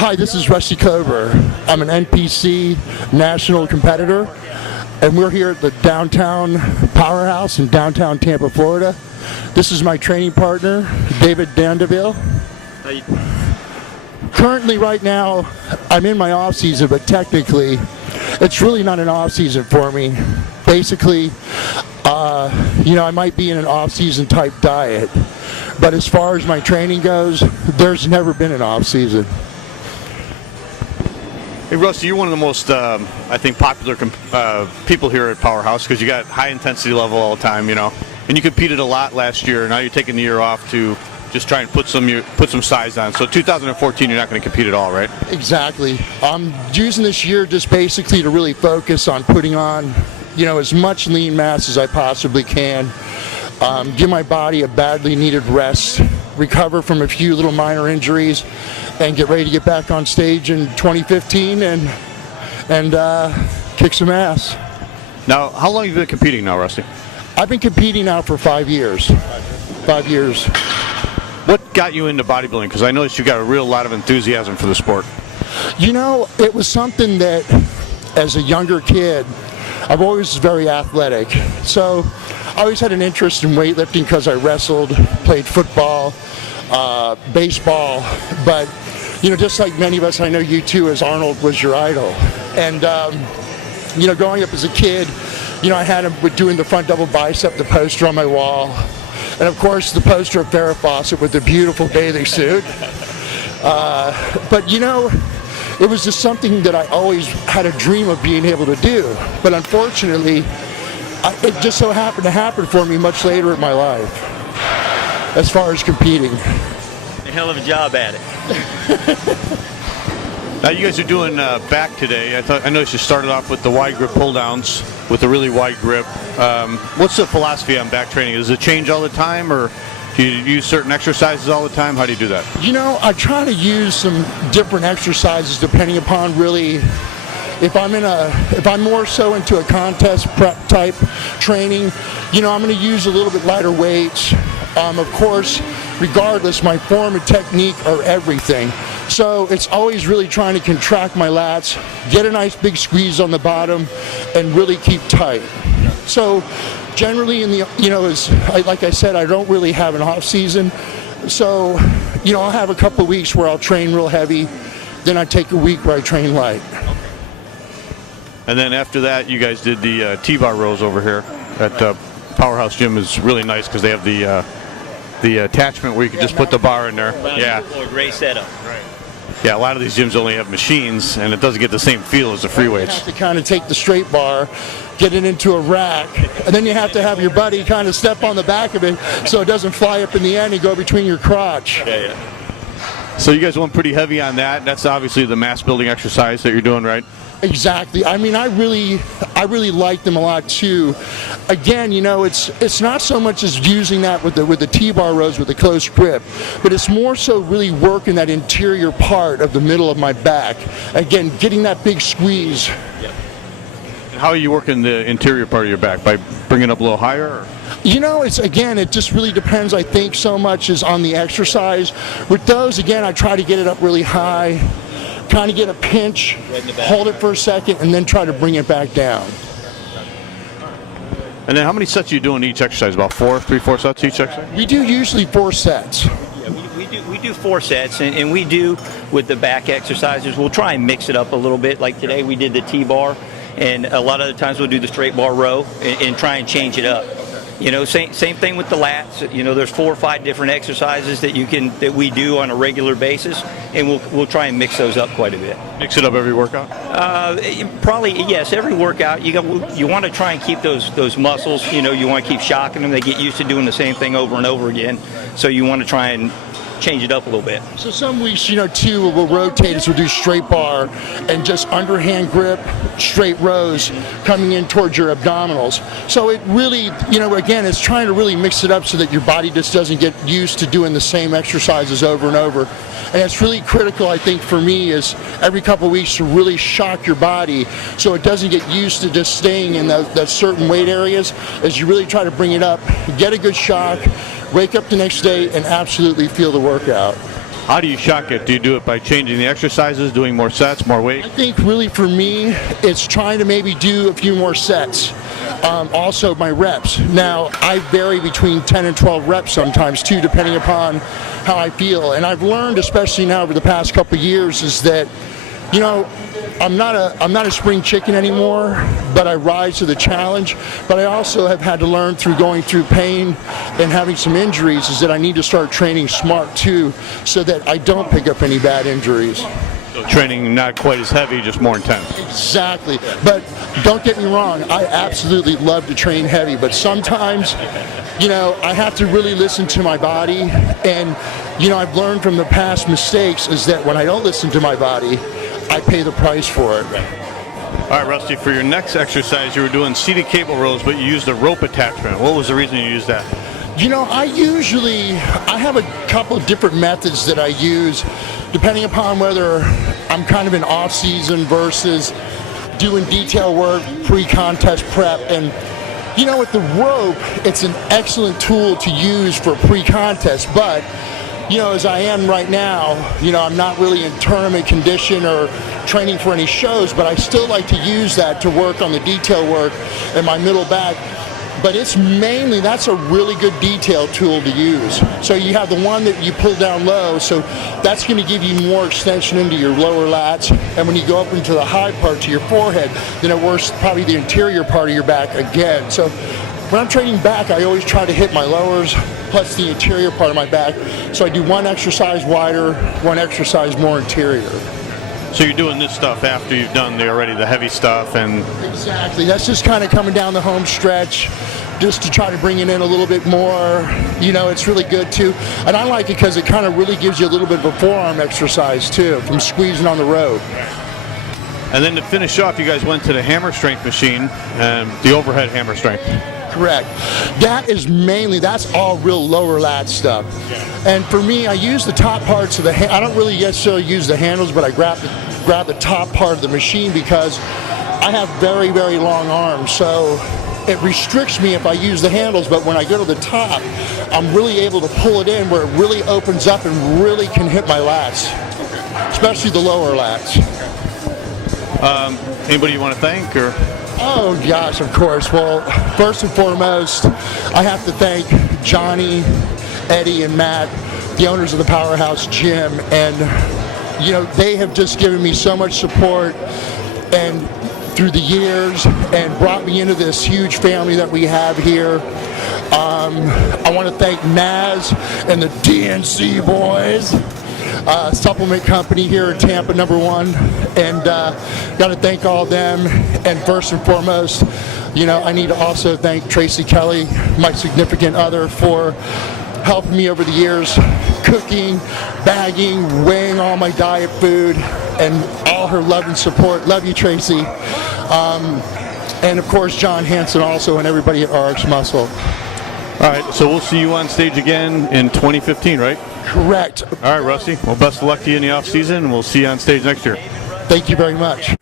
Hi, this is Rusty Kloebler. I'm an NPC national competitor, and we're here at the Downtown Powerhouse in downtown Tampa, Florida. This is my training partner, David Dandeville. Currently, right now, I'm in my off season, but technically, it's really not an off season for me. Basically, I might be in an off season type diet, but as far as my training goes, there's never been an off season. Hey, Rusty, you're one of the most, I think, popular people here at Powerhouse because you got high intensity level all the time, and you competed a lot last year. Now you're taking the year off to just try and put some size on. So 2014, you're not going to compete at all, right? Exactly. I'm using this year just basically to really focus on putting on, as much lean mass as I possibly can. Give my body a badly needed rest, recover from a few little minor injuries, and get ready to get back on stage in 2015 and kick some ass. Now, how long have you been competing now, Rusty? I've been competing now for 5 years. 5 years. What got you into bodybuilding? Because I noticed you got a real lot of enthusiasm for the sport. It was something that, as a younger kid, I've always was very athletic. So I always had an interest in weightlifting because I wrestled, played football, baseball, but just like many of us, I know you too, as Arnold was your idol. And growing up as a kid, I had him with doing the front double bicep, the poster on my wall, and of course the poster of Farrah Fawcett with the beautiful bathing suit. But it was just something that I always had a dream of being able to do. But unfortunately, it just so happened to happen for me much later in my life, as far as competing. A hell of a job at it. Now you guys are doing back today. I noticed you started off with the wide grip pull downs with a really wide grip. What's the philosophy on back training? Does it change all the time, or do you use certain exercises all the time? How do you do that? I try to use some different exercises depending upon really if I'm more so into a contest prep type training, I'm going to use a little bit lighter weights. Of course, regardless, my form and technique are everything. So it's always really trying to contract my lats, get a nice big squeeze on the bottom, and really keep tight. So generally, like I said, I don't really have an off season. So, I'll have a couple of weeks where I'll train real heavy, then I take a week where I train light. And then after that, you guys did the T-bar rows over here at Powerhouse Gym. Is really nice because they have the attachment where you can just put the bar in there. Yeah. Great setup. Right. Yeah, a lot of these gyms only have machines, and it doesn't get the same feel as the free weights. You have to kind of take the straight bar, get it into a rack, and then you have to have your buddy kind of step on the back of it so it doesn't fly up in the end and go between your crotch. Yeah. So you guys went pretty heavy on that. That's obviously the mass building exercise that you're doing, right? Exactly. I mean, I really like them a lot too. Again, it's not so much as using that with the T-bar rows with the close grip, but it's more so really working that interior part of the middle of my back. Again, getting that big squeeze. Yep. And how are you working the interior part of your back? By bringing it up a little higher? Or? It just really depends, I think, so much is on the exercise. With those, again, I try to get it up really high, kind of get a pinch, hold it for a second, and then try to bring it back down. And then how many sets are you doing each exercise? About 3-4 sets each exercise? We do usually 4 sets. Yeah, we do 4 sets, and we do with the back exercises. We'll try and mix it up a little bit. Like today we did the T-bar, and a lot of the times we'll do the straight bar row and try and change it up. Same thing with the lats. There's 4 or 5 different exercises that we do on a regular basis, and we'll try and mix those up quite a bit. Mix it up every workout? Probably yes. Every workout you want to try and keep those muscles. You want to keep shocking them. They get used to doing the same thing over and over again. So you want to try and change it up a little bit. So some weeks, too, we'll rotate us. We'll do straight bar and just underhand grip, straight rows coming in towards your abdominals. So it really, again, it's trying to really mix it up so that your body just doesn't get used to doing the same exercises over and over. And it's really critical, I think, for me is every couple of weeks to really shock your body so it doesn't get used to just staying in that certain weight areas as you really try to bring it up, get a good shock, wake up the next day and absolutely feel the workout. How do you shock it? Do you do it by changing the exercises, doing more sets, more weight? I think really for me, it's trying to maybe do a few more sets. Also my reps. Now, I vary between 10 and 12 reps sometimes too, depending upon how I feel. And I've learned, especially now over the past couple of years, is that, you know, I'm not a spring chicken anymore, but I rise to the challenge. But I also have had to learn through going through pain and having some injuries is that I need to start training smart too, so that I don't pick up any bad injuries. So training not quite as heavy, just more intense. Exactly. But don't get me wrong, I absolutely love to train heavy, but sometimes, you know, I have to really listen to my body. And, you know, I've learned from the past mistakes is that when I don't listen to my body, I pay the price for it. All right, Rusty, for your next exercise, you were doing seated cable rows, but you used a rope attachment. What was the reason you used that? You know, I have a couple of different methods that I use depending upon whether I'm kind of in off-season versus doing detail work, pre-contest prep. And, you know, with the rope, it's an excellent tool to use for pre-contest, but you know, as I am right now, you know, I'm not really in tournament condition or training for any shows, but I still like to use that to work on the detail work in my middle back. But it's mainly, that's a really good detail tool to use. So you have the one that you pull down low, so that's going to give you more extension into your lower lats. And when you go up into the high part to your forehead, then it works probably the interior part of your back again. So when I'm training back, I always try to hit my lowers plus the interior part of my back. So I do one exercise wider, one exercise more interior. So you're doing this stuff after you've done the heavy stuff, and exactly. That's just kind of coming down the home stretch, just to try to bring it in a little bit more. You know, it's really good too, and I like it because it kind of really gives you a little bit of a forearm exercise too, from squeezing on the rope. And then to finish off, you guys went to the hammer strength machine, the overhead hammer strength. Correct. That is mainly, that's all real lower lat stuff. And for me, I use the top parts of the, I don't really necessarily use the handles, but I grab the top part of the machine because I have very, very long arms. So it restricts me if I use the handles, but when I go to the top, I'm really able to pull it in where it really opens up and really can hit my lats, especially the lower lats. Anybody you want to thank, or? Oh gosh, of course. Well, first and foremost, I have to thank Johnny, Eddie, and Matt, the owners of the Powerhouse Gym, and you know, they have just given me so much support and through the years and brought me into this huge family that we have here. I want to thank Naz and the DNC boys. Supplement company here in Tampa, #1, and got to thank all of them. And first and foremost, you know, I need to also thank Tracy Kelly, my significant other, for helping me over the years, cooking, bagging, weighing all my diet food, and all her love and support. Love you, Tracy. And of course, John Hansen also, and everybody at RX Muscle. All right, so we'll see you on stage again in 2015, right? Correct. All right, Rusty. Well, best of luck to you in the off season, and we'll see you on stage next year. Thank you very much.